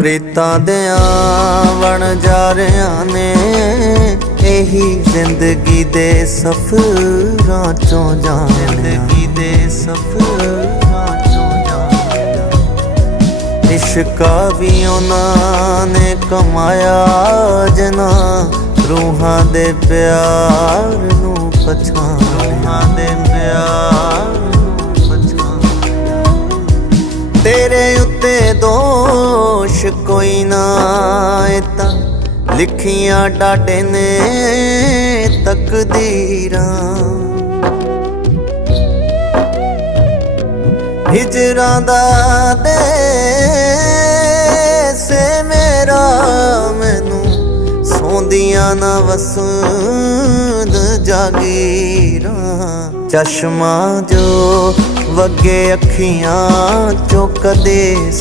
ਪ੍ਰੀਤਾਂ ਦਿਆਂ ਵਣ ਜਾ ਰਿਆਂ ਨੇ। ਇਹੀ ਜ਼ਿੰਦਗੀ ਦੇ ਸਫ਼ਰਾਂ ਚੋਂ ਜਾਣਿਆ ਜ਼ਿੰਦਗੀ ਦੇ ਸਫ਼ਰਾਂ ਚੋਂ ਜਾਣਿਆ ਇਸ਼ਕਾ ਵੀ ਉਹਨਾਂ ਨੇ ਕਮਾਇਆ ਜਨਾ ਰੂਹਾਂ ਦੇ ਪਿਆਰ ਨੂੰ ਪਛਾਣਿਆ ਰੂਹਾਂ ਦੇ ਪਿਆਰ ਨੂੰ ਪਛਾਣਿਆ ਤੇਰੇ ਦੋਸ਼ ਕੋਈ ਨਾ ਤਾਂ ਲਿਖੀਆਂ ਡਾਡੇ ਨੇ ਤਕਦੀਰਾਂ। ਹਿਜਰਾਂ ਦਾ ਦੇਸੇ ਮੇਰਾ ਮੈਨੂੰ ਸੌਂਦੀਆਂ ਨਾ ਵਸਦ ਜਾਗੀਰਾਂ। ਚਸ਼ਮਾ ਜੋ ਵਗੇ ਅੱਖੀਆਂ ਚੋਂ ਕਦੇ